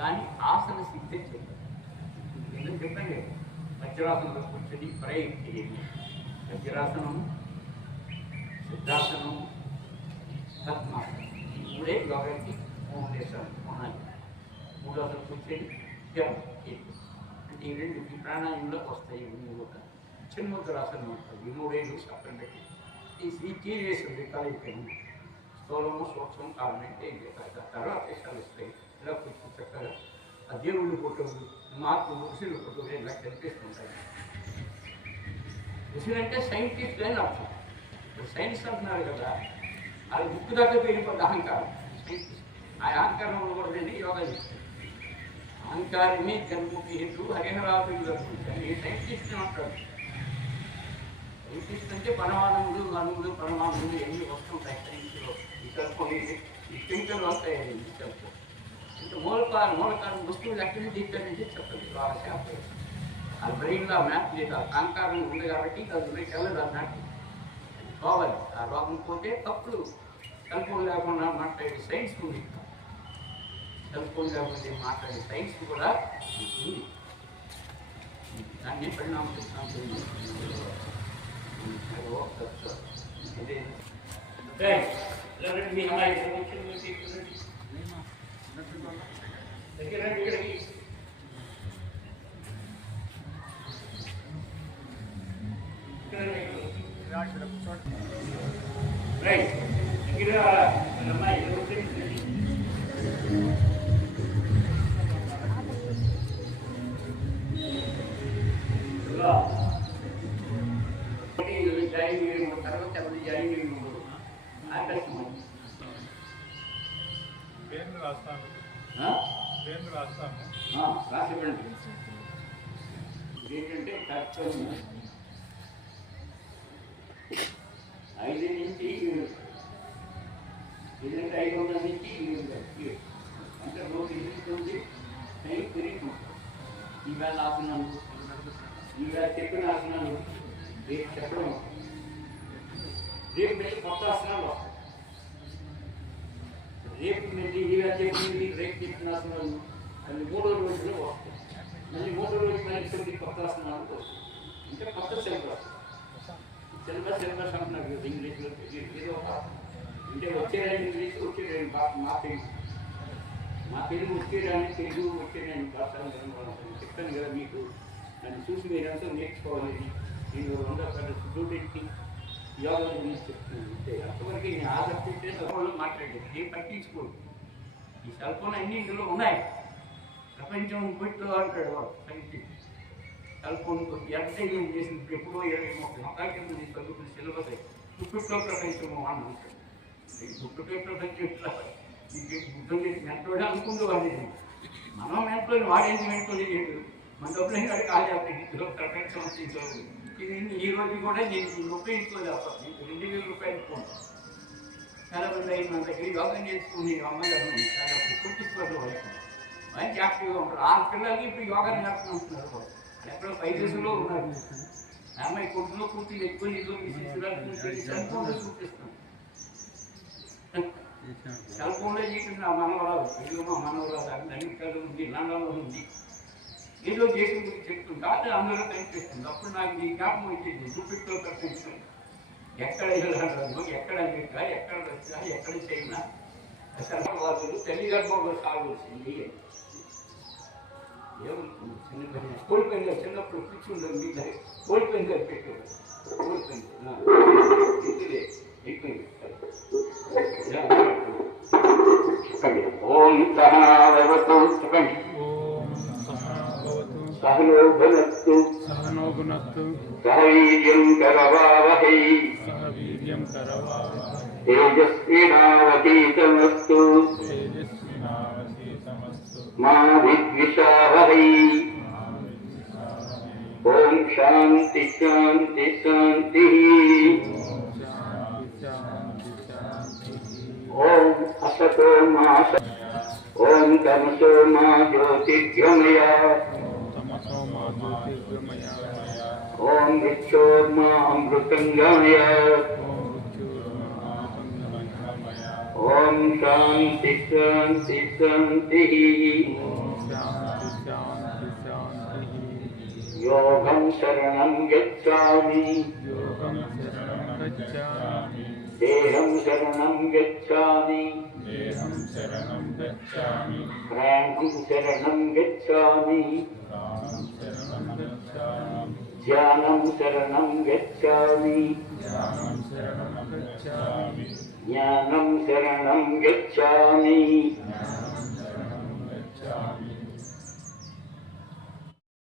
దాన్ని ఆసన సిద్ధి చెప్పారు నేను చెప్పండి వజ్రాసనంలో కూర్చొని ప్రయోగం చేయండి వజ్రాసనం సిద్ధాసనం పద్మాసనం ఈ మూడే యోగాకి ఫౌండేషన్ ఉన్నాయి మూడో అసలు కూర్చొని ధ్యానం చేయండి. అంటే ఈ రెండు ఈ ప్రాణాయామంలోకి వస్తాయి ఇవన్నీ కూడా చిన్ముద్రాసనం ఉంటుంది ఈ మూడేళ్ళు సపరేట్ పెట్టి ఈ ఈ టీవీఎస్ ఉంది కాలిపోయింది స్థూలము సూక్ష్మం కావాలంటే తర్వాత విషయాలు వస్తాయి ఇలా కూర్చొని చక్కగా ఆ దేవుడి ఫోటోలు మార్పులు ఋషుల ఫోటోలు ఇలా కనిపిస్తుంటాయి ఋషులు అంటే సైంటిస్ట్ అని అర్థం ఇప్పుడు సైన్స్ అంటున్నారు కదా అది ముక్కు దగ్గర పెరిగిపోతుంది అహంకారం సైంటిస్ట్ ఆ అహంకారం ఉండకూడదండి యోగా చేస్తుంది అహంకారమే జన్మకి హేతు హరిహరాదులు ఈ సైంటిస్ట్ అంటారు సైంటిస్ట్ అంటే పరమాణువులు అణువులు పరమాణువులు ఎన్ని వస్తుంటాయి సైన్స్లో ఈ కల్పం ఈ కెమికల్ వస్తాయి ఈ కల్పం అంటే మూలకారం మూలకారం వస్తువులు ఎక్కడి నుంచి ఇక్కడ నుంచి చెప్పదు వాళ్ళ శాస్త్రం ఆ బ్రెయిన్లో ఆ మ్యాప్ లేదు ఆ అహంకారం ఉంది కాబట్టి అది బ్రెయిన్ వెళ్ళదు ఆ మ్యాప్ పోవాలి ఆ రోగం పోతే తప్పులు కల్పం లేకుండా మాట్లాడే సైన్స్ ఉంది సెల్ ఫోన్ లేకపోతే మాట్లాడే సైన్స్ కూడా ఉంది దాన్ని పరిణామం మీ అమ్మాయి దగ్గర ఇక్కడ కూర్చోండి. ఇలా. ఒకటి జాయిన్ చేయడం తర్వాత ఎవరు జాయిన్ చేయడం ఆకర్షణ పేర్లు రాస్తాను పేర్లు రాస్తాను రాసివ్వండి ఏంటంటే కష్టం ఐదు నుంచి ఎందుకంటే ఐదు వందల నుంచి అంటే రోజు ఎదుగుతుంది టైం పెరిగిపోతుంది ఈవేళ ఆకున్నాను ఈవేళ చెప్పిన ఆకున్నాను రేపు చెప్పడం రేపు మళ్ళీ కొత్త ఆసనాలు వస్తాయి రేపు మళ్ళీ ఈవేళ చెప్పింది రేపు చెప్పిన ఆసనాలు మళ్ళీ మూడో రోజులో వస్తాయి మళ్ళీ మూడో రోజు మళ్ళీ తొమ్మిది కొత్త ఆసనాలు వస్తాయి ఇంకా కొత్త సిలబస్ సిలబస్ సిలబస్ అంటున్నారు కదా ఇంగ్లీష్లో ఏదో ఒక అంటే వచ్చేదాన్ని ఇంగ్లీష్ వచ్చేదాన్ని భాష మా తెలుగు మా తెలుగు వచ్చేదాన్ని తెలుగు వచ్చేదాన్ని భాష చెప్తాను కదా మీకు నన్ను చూసి మీరంతా నేర్చుకోవాలని నేను రెండో పెద్ద స్టూడెంట్కి యోగా గురించి చెప్తున్నాను అంతే అంతవరకు నేను ఆసక్తి చేసి వాళ్ళు మాట్లాడేది ఏం పట్టించుకోడు ఈ సెల్ ఫోన్ అన్ని ఇందులో ఉన్నాయి. ప్రపంచం పెట్టి అంటాడు వాడు సైంటిస్ట్ సెల్ ఫోన్ ఎంటర్టైన్మెంట్ చేసింది? ఎప్పుడో ఇరవై ముప్పై సంవత్సరాల కింద నేను చదువుకున్న సిలబస్ గుట్టుతో ప్రపంచం అని అంటాడు ఈ గుట్టుతో ప్రపంచం ఇట్లా ఇది బుద్ధం చేసి మెంటోడే అనుకుంటూ వాడేది. మనం మెంటోని వాడేది మెంటోని చేయడు మన డబ్బులు కాదు కాదు ఇందులో ప్రపంచం అంతా ఇది ఈ రోజు కూడా నేను ఈ ఉపయోగించుకోలేదు అసలు రెండు వేల రూపాయలు ఫోన్. దగ్గర యోగా నేర్చుకుని అమ్మాయి చాలా వాళ్ళు మంచి యాక్టివ్గా ఉంటారు. ఆ పిల్లలకి ఇప్పుడు యోగా నేర్చుకుంటున్నారు వాళ్ళు. ఎక్కడో పై దేశంలో ఉన్నారు. అమ్మాయి కొట్టులో కూర్చుని ఎక్కువ నీళ్ళు సెల్ ఫోన్లో చూపిస్తున్నాం సెల్ ఫోన్లో చూపించిన మనవరాలు మా మనవరాలు అమెరికాలో ఉంది లండన్లో ఉంది. ఏదో దేశం గురించి చెప్తుంది కాబట్టి అందరూ కనిపిస్తుంది అప్పుడు నాకు ఈ జ్ఞాపకం వచ్చింది చూపిస్తూ ప్రపంచం ఎక్కడ వెళ్ళరద్దు ఎక్కడ గిట్ట ఎక్కడ వచ్చినా ఎక్కడ చేయినా అసలు తల్లిదండ్రులు సాగుతుంది ఏమనుకుంది చిన్న కోల్పోయింది చిన్నప్పుడు కూర్చుండదు మీ దగ్గర కోల్పోయింది అని పెట్టాడు కోల్పోయింది. ఇదిలే అయిపోయింది. ఓం சரணோகுணத்து தைரியம் கரவாவகை சவீரியம் கரவாவகை தேஜஸ்வினாவதீதமஸ்து தேஜஸ்வினாவதீதமஸ்து மா வித்விஷாவகை ஓம் சாந்தி சாந்தி சாந்தி ஓம் அசதோ மா ஓம் தமசோ மா ஜோதிர்கமயா ओम विक्षोर्मा अमृतंगाय ओम शांति शांति शांति योगं शरणं गच्छामि देहं शरणं गच्छामि प्राणं शरणं गच्छामि प्राणं शरणं गच्छामि ధ్యానం శరణం గచ్చామి జ్ఞానం శరణం గచ్చామి